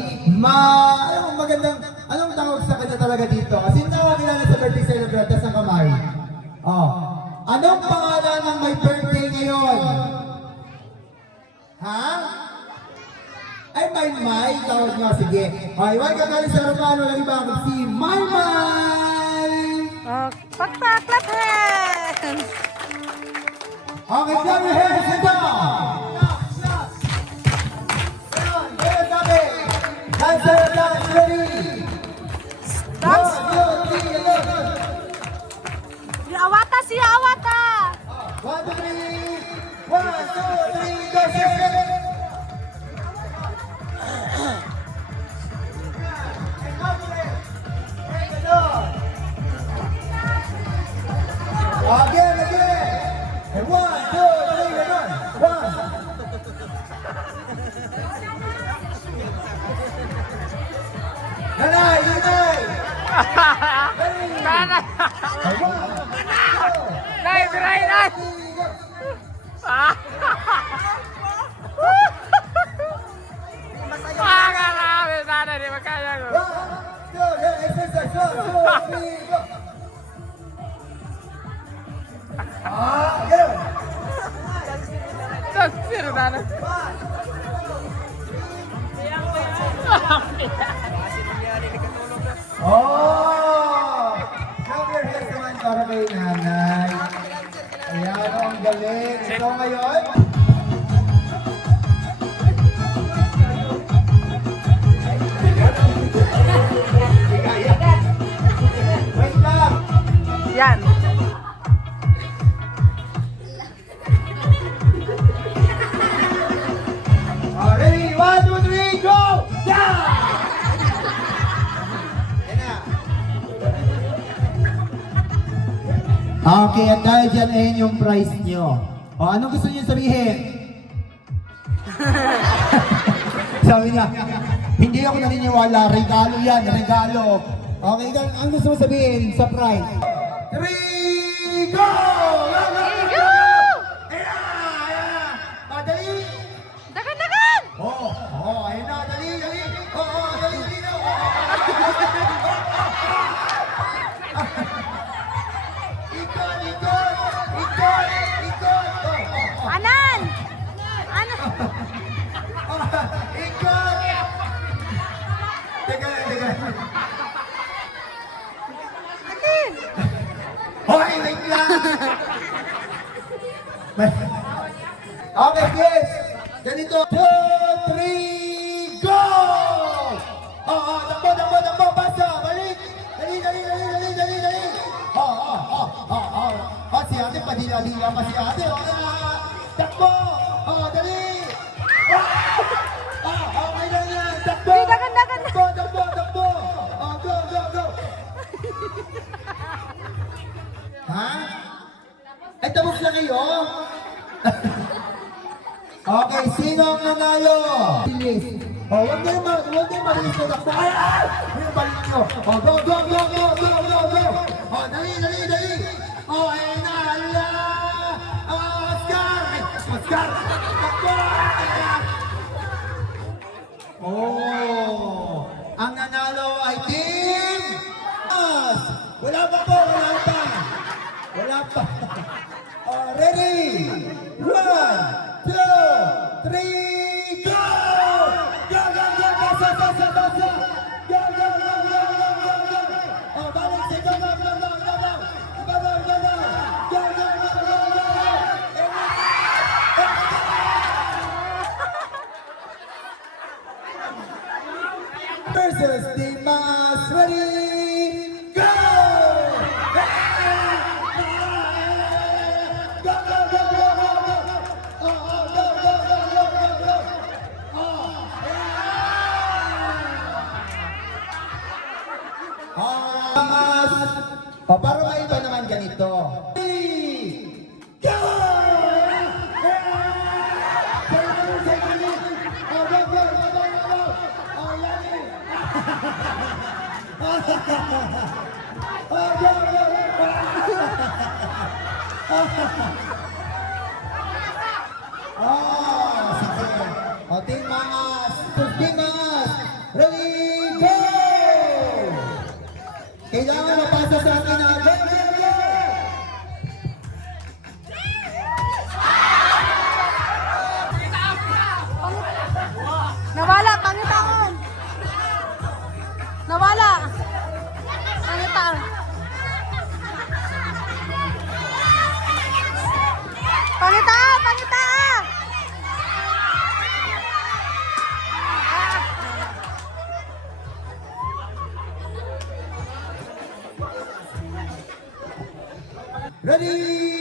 anong magandang, anong tawag sa kanya talaga dito? Sino nakakilala sa birthday celebrant? Tas ng kamay. Oh. Anong pangalan ng may birthday ngayon? Ha? Ay, May, tawag nyo. Sige. Okay, wag ka galing sa Romano. Lagi ba ako si May! Oh, clap hands! Okay, clap your hands and down! Dancer, dance, ready! Dance! 1, 2, 3, go! Si Awata, si Awata! 1, 2, 3, 1, 2, 3, go! Again! And 1, 2, 3, again! 1! Nanay! Nanay! Nay, biray, nay! Grabe, nanay, di magkaya ko. 1, 2, exercise! 1, 2, 3, go! Again! Sir, nanay. Oh! Clap your hands naman para kay nanay. Ayan, ang galing. So ngayon, wait lang. Yan. Ready? 1, 2, 3, go! Yeah! Yan na. Okay, at dahil dyan, ayun yung prize nyo. O, anong gusto nyo sabihin? Sabi niya, hindi ako naniniwala, regalo yan, regalo. Okay, ang gusto mo sabihin sa prize? 3, go! Go! Ayan! Madali! Dagan! Ayun na, dali! Dali na! Ikot! Anan! Ano? Ikot! Teka. Atin! Hoy, wait lang! Okay, yes! Ganito! 2, 3, go! Takbo! Basta! Balik! Dali! Si ate, padila-dila pa si ate. Takbo! Dali! Okay lang yan! Takbo! Dagan! Takbo! Go! Ha? Ay, tapos na kayo? Okay, sino ang nanalo? Bilis. Huwag kayo mabilis na takbo. Ay! Yung balik nyo. Go! Dali! Ayun na! Oscar! Takbo! Ang nanalo ay Team Mas! Wala pa. Ready? 1, 2, 3, go! Go! Basa! Go! Balik sa go! Versus Team Mas. Ready? Go! Para maiba naman ganito. Go! Sige. O, Team Mangas. Team Mangas. Nawala, pangitaan. Nawala. Pangitaan. Pangitaan, pangitaan. Ready!